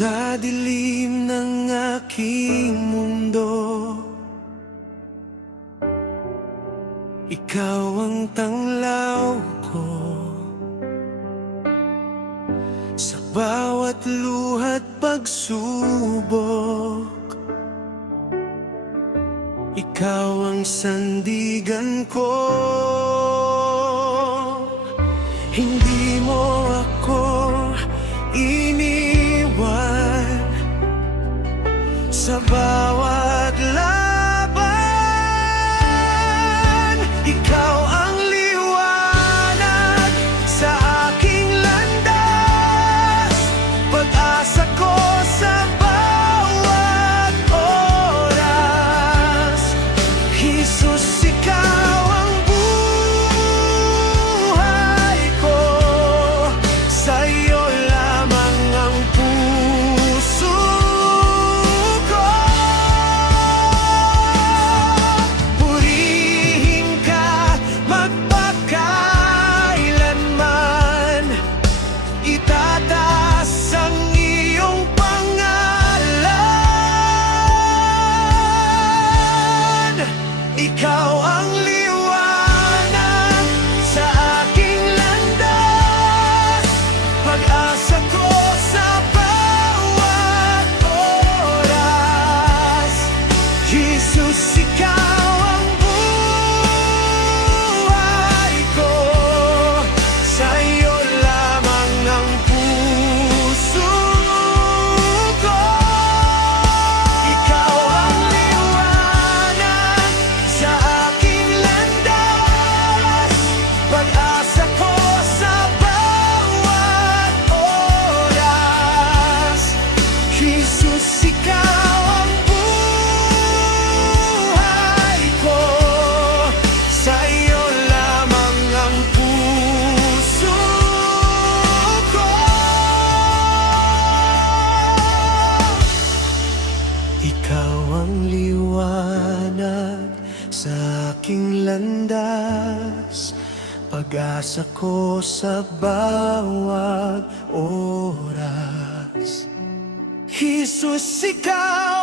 Sa dilim ng aking mundo, ikaw ang tanglaw ko. Sa bawat luha't pagsubok, ikaw ang sandigan ko. Hindi mo ako iniwan sa bawat laban. Ikaw ang liwanag sa aking landas, pag-asa ko sa bawat oras. Jesus, ikaw ang buhay ko, sa'yo lamang ang puso ko. Purihin ka magpakailanman, itataas ang iyong pangalan. Ikaw ang liwanag sa aking landas, pag-asa ko sa bawat oras. Jesus, ikaw ang buhay ko, sa'yo lamang ang puso ko. Ikaw ang liwanag sa aking landas, pag-asa ko sa bawat oras. Jesus, ikaw ang buhay ko, sa'yo lamang ang puso ko. Ikaw ang liwanag sa aking landas, pag-asa ko sa bawat oras. Jesus, ikaw